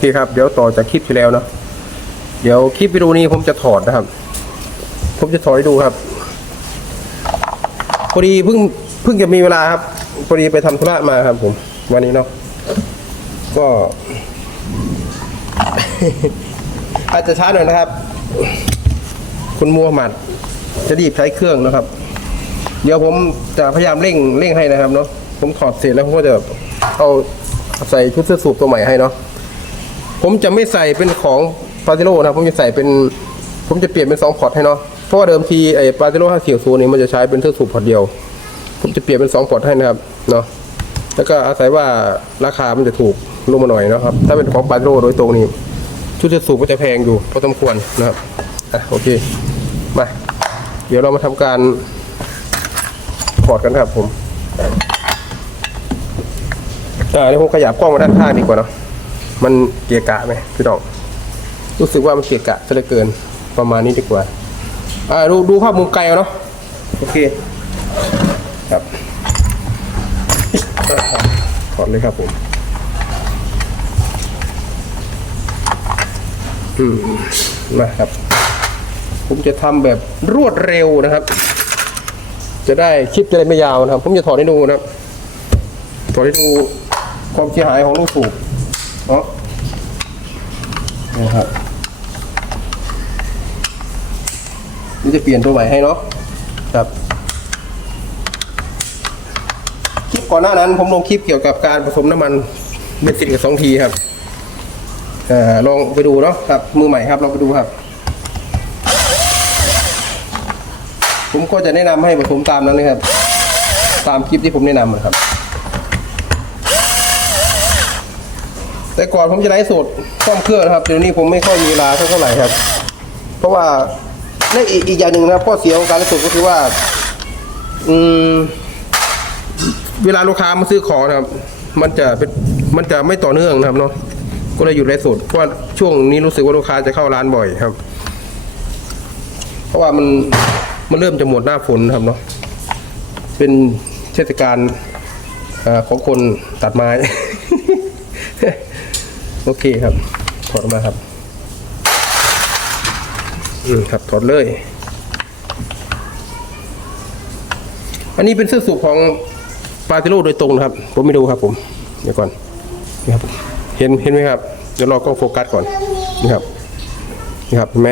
เคครับเดี๋ยวต่อจากคลิปที่แล้วเนาะเดี๋ยวคลิปวิดีโอนี้ผมจะถอดนะครับ ผมจะถอดให้ดูครับพอดีเพิ่งเพิ่งจะมีเวลาครับพอดีไปทำธุระมาครับ ผม วันนี้เนาะก็ อาจจะช้าหน่อยนะครับ คุณมูฮัมหมัด จะรีบใช้เครื่องนะครับ เดี๋ยวผมจะพยายามเร่งเร่งให้นะครับเนาะผมถอดเสร็จแล้วผมก็จะเอาใส่ชุดเสื้อสูบตัวใหม่ให้เนาะ ผมจะไม่ใส่เป็นของปาเจโร่นะครับผมจะใส่เป็น ผมจะเปลี่ยนเป็นสองพอร์ตให้เนาะเพราะว่าเดิมทีไอ้ปาเจโร่ห้าสี่ศูนย์นี่มันจะใช้เป็นเครื่อสูบพอร์ตเดียว ผมจะเปลี่ยนเป็นสองพอร์ตให้นะครับเนาะแล้วก็อาศัยว่าราคามันจะถูกลงมาหน่อยนะครับ ถ้าเป็นของปาเจโร่โดยตรงนี้ชุดจะสูบก็จะแพงอยู่พอสมควรนะครับอะโอเคมาเดี๋ยวเรามาทำการถอดกันครับผมอ่าเดี๋ยวผมขยับกล้องมาด้านข้างดีกว่าเนาะ มันเกียกะไหมพี่น้องรู้สึกว่ามันเกียกะซะเหลือเกินประมาณนี้ดีกว่าอ่าดูดูภาพมุมไกลเอาเนาะโอเคครับถอดเลยครับผมอืมมาครับ ผมจะทำแบบรวดเร็วนะครับ จะได้คลิปจะได้ไม่ยาวนะครับ ผมจะถอดให้ดูนะครับถอดให้ดูความเสียหายของลูกสูบ เนาะนะครับนี่จะเปลี่ยนตัวใหม่ให้เนาะครับคลิปก่อนหน้านั้นผมลงคลิปเกี่ยวกับการผสมน้ำมันเบนซินกับสองทีครับเอ่อลองไปดูเนาะครับ มือใหม่ครับลองไปดูครับ ผมก็จะแนะนำให้ผสมตามนั้นนะครับ ตามคลิปที่ผมแนะนำนะครับ แต่ก่อนผมจะไลฟ์สดซ่อมเครื่องนะครับเดี๋ยวนี้ผมไม่ค่อยมีเวลาเท่าไหร่ครับ เพราะว่าและอีกอีกอย่างหนึ่งนะครับข้อเสียของการไลฟ์สดก็คือว่า อืม เวลาลูกค้ามาซื้อของนะครับ มันจะเป็นมันจะไม่ต่อเนื่องนะครับเนาะก็เลยหยุดไลฟ์สดเพราะว่าช่วงนี้รู้สึกว่าลูกค้าจะเข้าร้านบ่อยครับ เพราะว่ามันมันเริ่มจะหมดหน้าฝนครับเนาะเป็นเทศกาลของคนตัดไม้ โอเคครับ ถอดมาครับ อืมครับถอดเลย อันนี้เป็นเสื้อสูบของปาติโร่โดยตรงนะครับ ผมไม่ดูครับ ผม เดี๋ยวก่อนนี่ครับ เห็นเห็นไหมครับ เดี๋ยวรอกล้องโฟกัสก่อน นี่ครับ นี่ครับเห็นไหม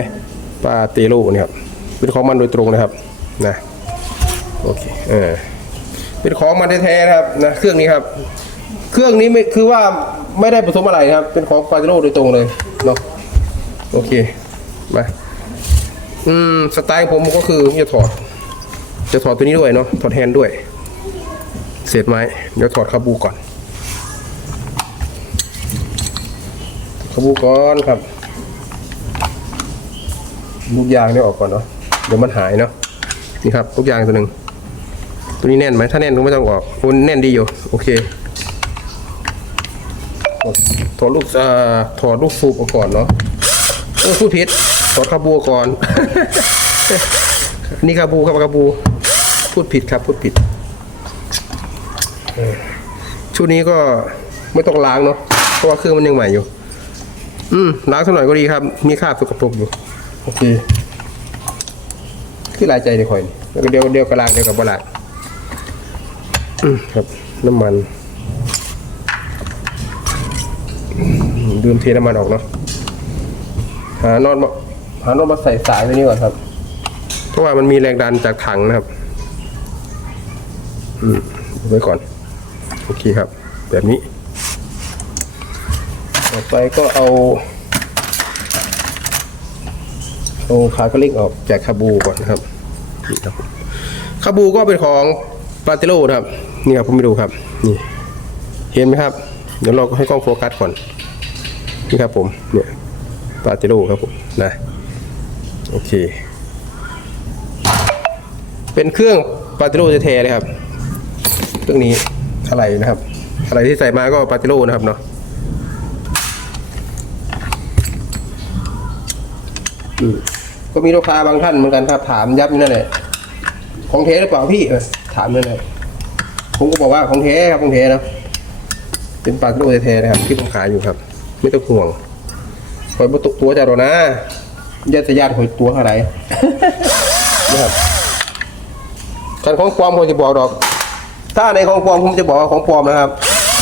ปาติโร่นี่ครับ เป็นของมันโดยตรงนะครับ นะ โอเค เออ เป็นของมันแท้ๆนะครับ นะ เครื่องนี้ครับ เครื่องนี้ไม่คือว่า ไม่ได้ผสมอะไรครับ เป็นของปาติโร่โดยตรงเลยเนาะโอเคมาอืมสไตล์ผมก็คือผมจะถอด จะถอดตัวนี้ด้วยเนาะถอดแฮนด์ด้วย เศษไม้เดี๋ยวถอดคาบูก่อนคาบูก่อนครับลูกยางเนี่ยออกก่อนเนาะเดี๋ยวมันหายเนาะนี่ครับลูกยางตัวหนึ่งตัวนี้แน่นไหมถ้าแน่นก็ไม่ต้องออกมันแน่นดีอยู่โอเค ถอดลูกอ่าถอดลูกสูบออกก่อนเนาะเออพูดผิดถอดคาบูก่อน นี่คาบูครับคาบู พูดผิดครับ พูดผิดชุดนี้ก็ไม่ต้องล้างเนาะเพราะว่าเครื่องมันยังใหม่อยู่ อืมล้างสักหน่อยก็ดีครับ มีคราบสกปรกอยู่โอเคคือลายใจเดี๋ยวคอยเดี๋ยวเดี๋ยวกระลางเดี๋ยวกับบลางอืมครับ น้ำมัน มดื่มเทน้ำมันออกเนาะหานอนมาหานอนมาใส่สายไว้นี่ก่อนครับ เพราะว่ามันมีแรงดันจากถังนะครับ อืมไว้ก่อน โอเคครับ แบบนี้ ต่อไปก็เอาเอาขากระลิกออกจากคาบูก่อนนะครับนี่ครับคาบูก็เป็นของปาเตโลนะครับ นี่ครับผมไปดูครับ นี่ เห็นไหมครับ เดี๋ยวเราก็ให้กล้องโฟกัสก่อน นี่ครับผมเนี่ยปาเตโลครับผมนะโอเค เป็นเครื่องปาเตโร่แท้เลยครับเครื่องนี้อะไรนะครับ อะไรที่ใส่มาก็ปาเตโร่นะครับเนาะก็มีลูกค้าบางท่านเหมือนกันครับถามยับนั่นแหละของเทหรือเปล่าพี่เออถามนั่นแหละผมก็บอกว่าของเทครับของเทนะเป็นปาเตโร่แทนะครับที่ผมขายอยู่ครับ ไม่ต้องห่วงคอยประตุตัวจ้ะหรอนะญาติญาติคอยตัวเท่าไหร่นะครับการของปลอมผมจะบอกดอก ถ้าในของปลอมผมจะบอกว่าของปลอมนะครับ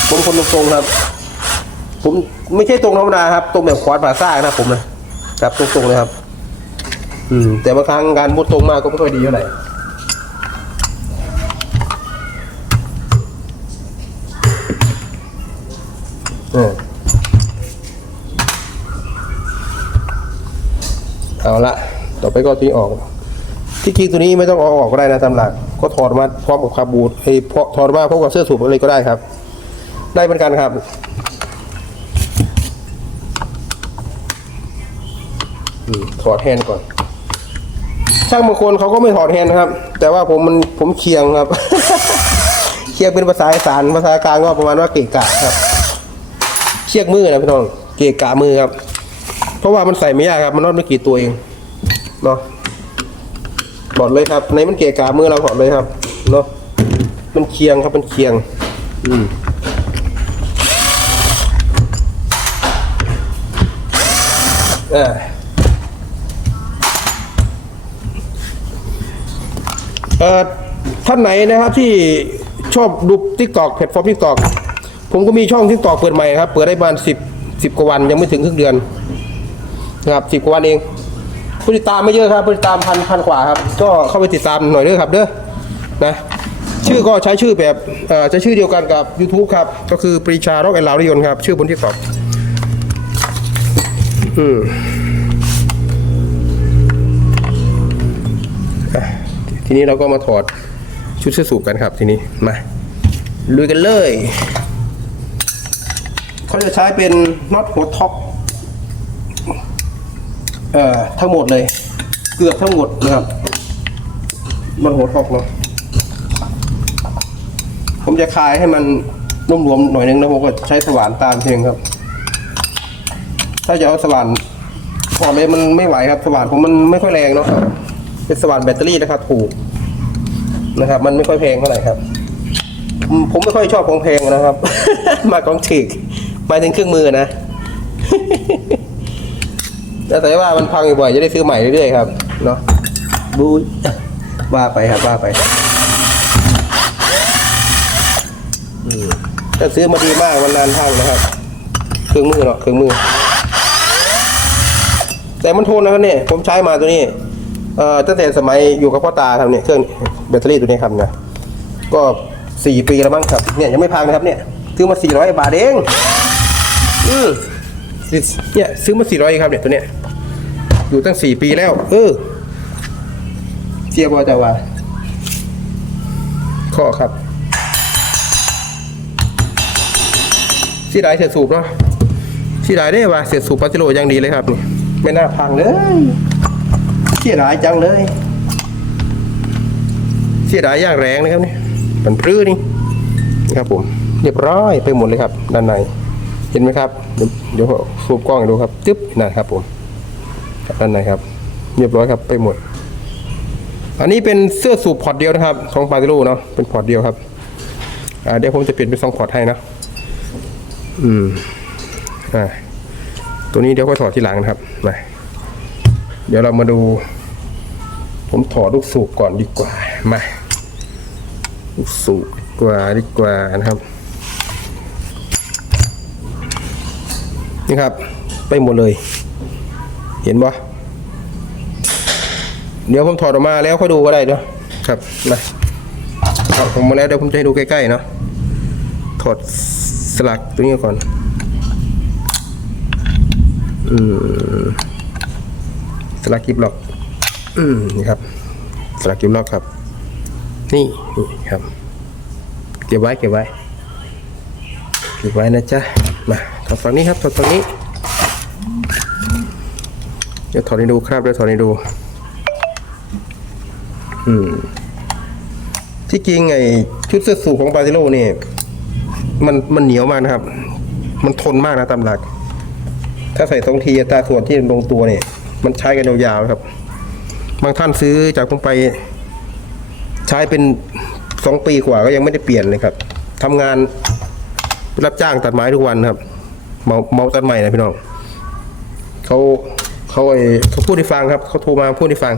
ผมคนตรงๆครับ ผมไม่ใช่ตรงธรรมดาครับ ตรงแบบควานผ่าซ่านะผมนะครับตรงๆเลยครับ อืม แต่บางครั้งการมุดตรงมากก็ไม่ค่อยดีเท่าไหร่เออ เอาละต่อไปก็ตีออก ที่จริงตัวนี้ไม่ต้องเอาออกก็ได้นะตามหลัก ก็ถอดมาพร้อมกับคาบูดไอ้พอถอดมาพร้อมกับเสื้อสูบอะไรก็ได้ครับ ได้เหมือนกันครับถอดแฮนก่อน ช่างบางคนเขาก็ไม่ถอดแฮนนะครับ แต่ว่าผมมันผมเคียงครับ เคียงเป็นภาษาอีสานภาษากลางก็ประมาณว่าเกะกะครับเคียกมือนะพี่น้อง เกะกะมือครับ ราะว่ามันใส่ไม่ยากครับ มันนอดไม่กี่ตัวเองเนาะถอดเลยครับ ในมันเกะกะมือเราถอดเลยครับเนาะมันเคียงครับมันเคียง อืมอ่าเอ่อท่านไหนนะครับที่ชอบดูทิกตอกแพลตฟอร์มทิกตอกผมก็มีช่องทิกตอกเปิดใหม่ครับ เปิดได้ประมาณสิบสิบกว่าวันยังไม่ถึงครึ่งเดือน นะครับสิบกว่าวันเองผู้ติดตามไม่เยอะครับผู้ติดตามพันพันกว่าครับ ก็เข้าไปติดตามหน่อยเด้อครับเด้อนะชื่อก็ใช้ชื่อแบบจะชื่อเดียวกันกับ YouTube ครับ ก็คือปรีชาร็อกแอนด์ลาวรยน์ครับ ชื่อบนทิกตอกอืมทีนี้เราก็มาถอดชุดเสื้อสูบกันครับทีนี้มาลุยกันเลย เขาจะใช้เป็นน็อตหัวท็อป เอ่อทั้งหมดเลย เกือบทั้งหมดนะครับ มันหัวทอปเนาะผมจะคลายให้มันนุ่มรวมหน่อยนึงแล้วผมก็ใช้สว่านตามเพียงครับ ถ้าจะเอาสว่านพอเลยมันไม่ไหวครับ สว่านผมมันไม่ค่อยแรงเนาะเป็นสว่านแบตเตอรี่นะครับถูกนะครับ มันไม่ค่อยแพงเท่าไหร่ครับ ผมไม่ค่อยชอบของแพงนะครับ มาของถึกหมายถึงเครื่องมือนะ แต่แต่ว่ามันพังบ่อยจะได้ซื้อใหม่เรื่อยๆครับเนาะบูว่าไปครับว่าไปถ้าซื้อมาดีมากมันนานพังนะครับ เครื่องมือเนาะเครื่องมือ แต่มันทนนะครับเนี่ยผมใช้มาตัวนี้เอ่อตั้งแต่สมัยอยู่กับพ่อตาครับเนี่ยเครื่องแบตเตอรี่ตัวนี้ครับนะก็สี่ปีแล้วมั้งครับ เนี่ยยังไม่พังนะครับเนี่ยซื้อมาสี่ร้อยบาทเอง อืม เนี่ยซื้อมาสี่ร้อยครับเนี่ยตัวเนี้ยอยู่ตั้งสี่ปีแล้ว เออเสียบอจะว่าข้อครับที่ได้เสียสูบเนาะที่ได้ได้ว่าเสียสูบปาติโลยังดีเลยครับนี่ไม่น่าพังเลยเสียดายจังเลย เสียดายอย่างแรงนะครับนี่มันพรื้นี่นะครับผมเรียบร้อยไปหมดเลยครับ ด้านใน ห็นไหมครับ เดี๋ยวซูมกล้องให้ดูครับจึ๊บนะครับผมครับด้านในครับ เรียบร้อยครับไปหมด อันนี้เป็นเสื้อสูบพอร์ตเดียวนะครับของปาติโลเนาะเป็นพอร์ตเดียวครับอ่าเดี๋ยวผมจะเปลี่ยนเป็นสองพอร์ตให้นะอืมอ่าตัวนี้เดี๋ยวค่อยถอดทีหลังนะครับมาเดี๋ยวเรามาดู ผมถอดลูกสูบก่อนดีกว่ามาลูกสูบดีกว่าดีกว่านะครับ นี่ครับ ไปหมดเลย เห็นปะเดี๋ยวผมถอดออกมาแล้วค่อยดูก็ได้เนาะครับมาถอดออกมาแล้วเดี๋ยวผมจะให้ดูใกล้ๆเนาะถอดสลักตัวนี้ก่อนอืมสลักกิบล็อก อืมนี่ครับ สลักกิบล็อกครับ นี่นี่ครับ เก็บไว้เก็บไว้เก็บไว้นะจ๊ะมา ถอดฝั่งนี้ครับถอดฝั่งนี้ เดี๋ยวถอดให้ดูครับเดี๋ยวถอดให้ดู อืม ที่จริงไอ้ชุดเสื้อสูทของบาซิโลนี่ มันมันเหนียวมากนะครับ มันทนมากนะตามหลัก ถ้าใส่ตรงทีตาส่วนที่ลงตัวเนี่ย มันใช้กันยาวๆครับ บางท่านซื้อจากผมไป ใช้เป็นสองปีกว่าก็ยังไม่ได้เปลี่ยนเลยครับทำงานรับจ้างตัดไม้ทุกวันครับ เมาเมาตัดใหม่นะพี่น้องเขาเขาไอเขาพูดให้ฟังครับเขาโทรมาพูดให้ฟัง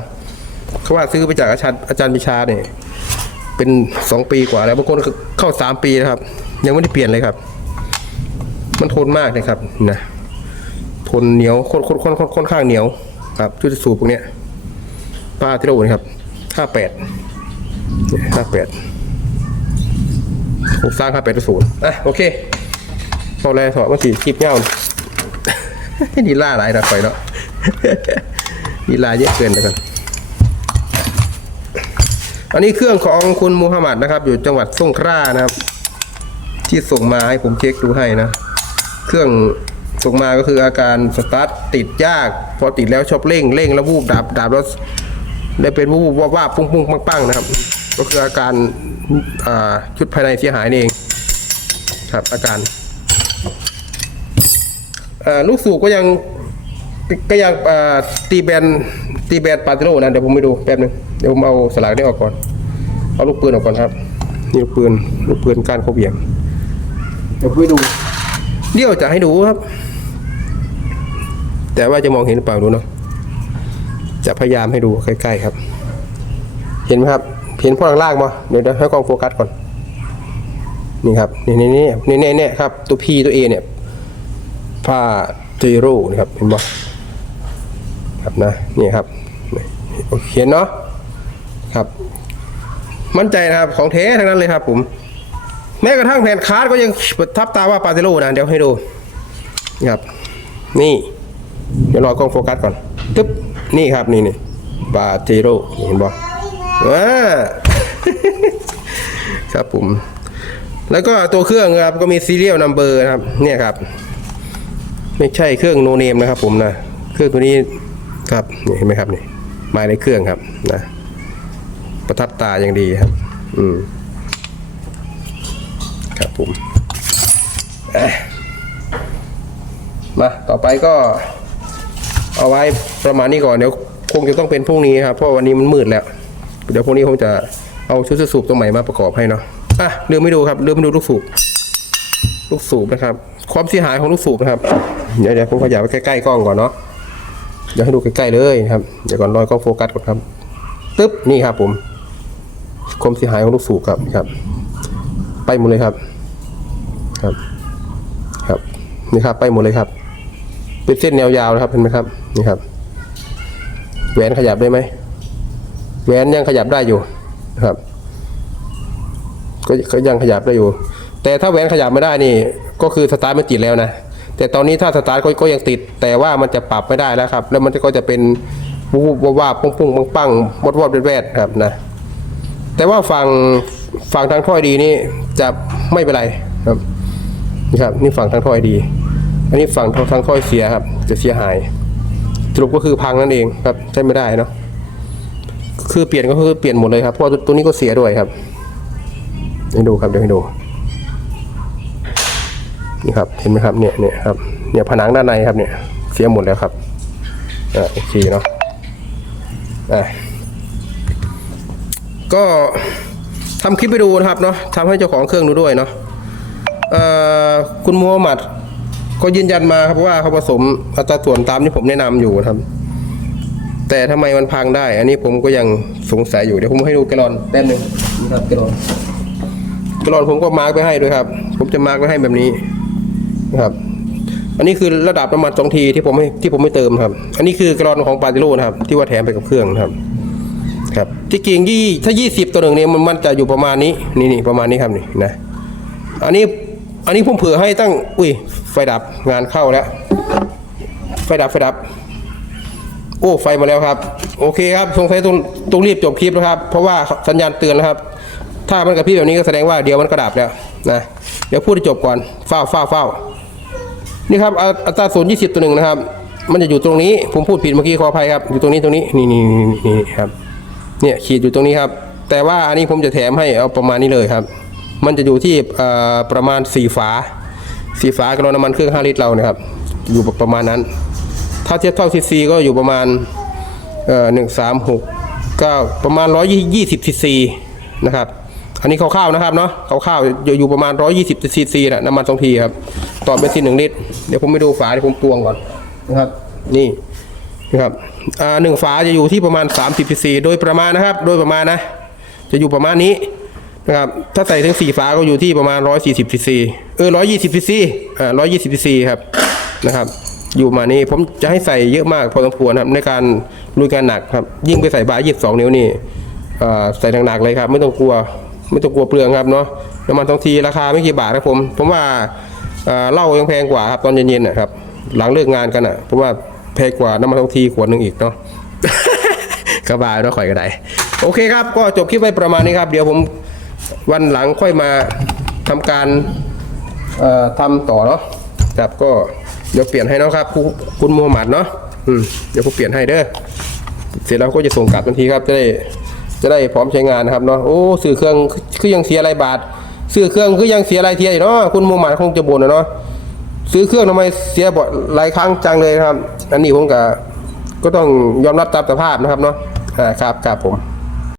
เขาว่าซื้อไปจากอาจารย์อาจารย์ปิชาเนี่ยเป็นสองปีกว่าแล้วบางคนเข้าสามปีนะครับ ยังไม่ได้เปลี่ยนเลยครับ มันทนมากเลยครับนะทนเหนียวค่อนค่อนค่อนค่อนข้างเหนียวครับชุดสูบพวกเนี้ยป้าที่เราโอนครับห้าแปดห้าแปดผมสร้างห้าแปดศูนย์อะโอเค พอแล้วถอดมาสีคลิปเงาดีล่าหลายนะไปเนาะดีล่าเยอะเกินไปกันอันนี้เครื่องของคุณมูฮัมหมัดนะครับ อยู่จังหวัดสงขลานะครับ ที่ส่งมาให้ผมเช็คดูให้นะ เครื่องส่งมาก็คืออาการสตาร์ทติดยาก พอติดแล้วชอบเร่งเร่งแล้ววูบดับดับแล้วได้เป็นวูบว่าว่าปุ้งปุ้งปังปังนะครับ ก็คืออาการชุดภายในเสียหายเอง ครับอาการ ลูกสูบก็ยังก็ยังอ่าตีแบนตีแบนปาติโลนะเดี๋ยวผมไปดูแป๊บนึงเดี๋ยวผมเอาสลากนี้ออกก่อน เอาลูกปืนออกก่อนครับนี่ลูกปืนลูกปืนก้านเขาเบี่ยงเดี๋ยวไปดูเดี๋ยวจะให้ดูครับ แต่ว่าจะมองเห็นหรือเปล่าดูเนาะจะพยายามให้ดูใกล้ๆครับ เห็นไหมครับเห็นพวกล่างๆมาเดี๋ยวเดี๋ยวให้กล้องโฟกัสก่อนนี่ครับนี่นี่นี่นี่นี่นี่ครับตัว P ตัว A เนี่ย ผ้าเจโร่นะครับเห็นบ่ครับนะนี่ครับโอเคเห็นเนาะครับ มั่นใจนะครับของเททั้งนั้นเลยครับ ผม แม้กระทั่งแผ่นคาร์ดก็ยังทับตาว่าปาเตโลนะเดี๋ยวให้ดูนะครับ นี่ เดี๋ยวรอกล้องโฟกัสก่อนตึ๊บนี่ครับนี่นี่ปาเตโลเห็นบ่ว้าครับผม แล้วก็ตัวเครื่องครับก็มีซีเรียลนัมเบอร์นะครับ เนี่ยครับ ไม่ใช่เครื่องโนเนมนะครับผมนะเครื่องตัวนี้ครับนี่เห็นไหมครับนี่มาในเครื่องครับนะประทับตาอย่างดีครับ อืมครับผมมาต่อไปก็ เอาไว้ประมาณนี้ก่อนเดี๋ยวคงจะต้องเป็นพรุ่งนี้ครับเพราะวันนี้มันมืดแล้ว เดี๋ยวพรุ่งนี้ผมจะเอาชุดสูบตัวใหม่มาประกอบให้เนาะอะลืมไม่ดูครับลืมไม่ดูลูกสูบลูกสูบนะครับ ความเสียหายของลูกสูบนะครับ เดี๋ยวเดี๋ยวผมขยับไปใกล้ๆกล้องก่อนเนาะเดี๋ยวให้ดูใกล้ๆเลยครับ เดี๋ยวก่อนรอยกล้องโฟกัสก่อนครับตึ๊บนี่ครับ ผมความเสียหายของลูกสูบครับครับ ไปหมดเลยครับ ครับ ครับนี่ครับ ไปหมดเลยครับเป็นเส้นแนวยาวนะครับเห็นไหมครับนี่ครับแหวนขยับได้ไหมแหวนยังขยับได้อยู่นะครับ ก็ยังขยับได้อยู่ แต่ถ้าแหวนขยับไม่ได้นี่ ก็คือสตาร์ทไม่ติดแล้วนะ แต่ตอนนี้ถ้าสตาร์ทก็ก็ยังติด แต่ว่ามันจะปรับไม่ได้แล้วครับ แล้วมันก็จะเป็นวูบวาปุ้งปุ้งปังปังวดวดแวดครับนะ แต่ว่าฝั่งฝั่งทางถ้อยดีนี่จะไม่เป็นไรครับนี่ครับนี่ฝั่งทางถ้อยดี อันนี้ฝั่งทางถ้อยเสียครับ จะเสียหายสรุปก็คือพังนั่นเองครับใช้ไม่ได้เนาะคือเปลี่ยนก็คือเปลี่ยนหมดเลยครับเพราะตัวนี้ก็เสียด้วยครับให้ดูครับเดี๋ยวให้ดู นี่ครับเห็นไหมครับเนี่ยเนี่ยครับเนี่ยผนังด้านในครับเนี่ยเสียหมดแล้วครับอ่าโอเคเนาะอ่าก็ทำคลิปไปดูนะครับเนาะทำให้เจ้าของเครื่องดูด้วยเนาะเอ่อคุณมูฮัมหมัดก็ยืนยันมาครับว่าเขาผสมอัตราส่วนตามที่ผมแนะนำอยู่นะครับ แต่ทำไมมันพังได้ อันนี้ผมก็ยังสงสัยอยู่เดี๋ยวผมให้ดูแกลอนแป๊บหนึงนี่ครับแกลอนแกลอนผมก็มาร์กไว้ให้ด้วยครับ ผมจะมาร์กไว้ให้แบบนี้ นะครับ อันนี้คือระดับน้ำมันสองทีที่ผมที่ผมไม่เติมครับ อันนี้คือกลลอนของปาติโลนะครับ ที่ว่าแถมไปกับเครื่องนะครับ ครับ ที่จริงยี่ถ้ายี่สิบตัวหนึ่งเนี่ยมันมันจะอยู่ประมาณนี้ นี่นี่ประมาณนี้ครับนี่นะ อันนี้อันนี้ผมเผื่อให้ตั้ง อุ้ย ไฟดับงานเข้าแล้ว ไฟดับไฟดับ โอ้ไฟมาแล้วครับ โอเคครับสงสัยต้องต้องรีบจบคลิปนะครับ เพราะว่าสัญญาณเตือนแล้วครับ ถ้ามันกระพริบแบบนี้ก็แสดงว่าเดี๋ยวมันกระดับแล้วนะเดี๋ยวพูดให้จบก่อนเฝ้าเฝ้าเฝ้า นี่ครับอัตราส่วนยี่สิบตัวหนึ่งนะครับ มันจะอยู่ตรงนี้ผมพูดผิดเมื่อกี้ขออภัยครับ อยู่ตรงนี้ตรงนี้นี่นี่นี่ครับเนี่ยขีดอยู่ตรงนี้ครับ แต่ว่าอันนี้ผมจะแถมให้เอาประมาณนี้เลยครับ มันจะอยู่ที่ประมาณสี่ฝาสี่ฝากระน้ำมันเครื่อง5ลิตรเรานะครับ อยู่ประมาณนั้น ถ้าเทียบเท่าซีซีก็อยู่ประมาณหนึ่งสามหกเก้าประมาณร้อยยี่สิบซีซีนะครับ อันนี้คร่าวๆนะครับเนาะคร่าวๆอยู่อยู่ประมาณร้อยยี่สิบซีซีแหละน้ำมันสองทีครับ ต่อเบนซินหนึ่งลิตร เดี๋ยวผมไปดูฝาที่ผมตวงก่อนนะครับ นี่นะครับอ่าหนึ่งฝาจะอยู่ที่ประมาณ 30 cc โดยประมาณนะครับ โดยประมาณนะ จะอยู่ประมาณนี้นะครับ ถ้าใส่ถึงสี่ฝาก็อยู่ที่ประมาณ 140 cc เออ120 cc อ่า120 cc ครับนะครับ อยู่มานี้ผมจะให้ใส่เยอะมากพอสมควรครับในการลุยงานหนักครับ ยิ่งไปใส่บาร์22 นิ้วนี่อ่าใส่หนักๆเลยครับ ไม่ต้องกลัว ไม่ต้องกลัวเปลืองครับเนาะน้ำมันทองทีราคาไม่กี่บาทครับผมผมว่าเหล้ายังแพงกว่าครับตอนเย็นๆนะครับหลังเลิกงานกันอะผมว่าแพงกว่าน้ำมันทองทีขวดหนึงอีกเนาะก็บายเนาะข่อยก็ได้โอเคครับ ก็จบคลิปไว้ประมาณนี้ครับ เดี๋ยวผมวันหลังค่อยมาทำการเอ่อทำต่อเนาะครับก็เดี๋ยวเปลี่ยนให้เนาะครับ คุณมูฮัมหมัดเนาะเดี๋ยวผมเปลี่ยนให้เด้อเสร็จแล้วก็จะส่งกลับทันทีครับจะได้ จะได้พร้อมใช้งานนะครับเนาะโอ้ซื้อเครื่องคือยังเสียอะไรบาท ซื้อเครื่องคือยังเสียอะไรเทียอยู่เนาะคุณมูมหมัดคงจะบ่นนะเนาะซื้อเครื่องทำไมเสียบ่อยหลายครั้งจังเลยนะครับ อันนี้ผมก็ก็ต้องยอมรับตามสภาพนะครับเนาะอ่าครับครับผม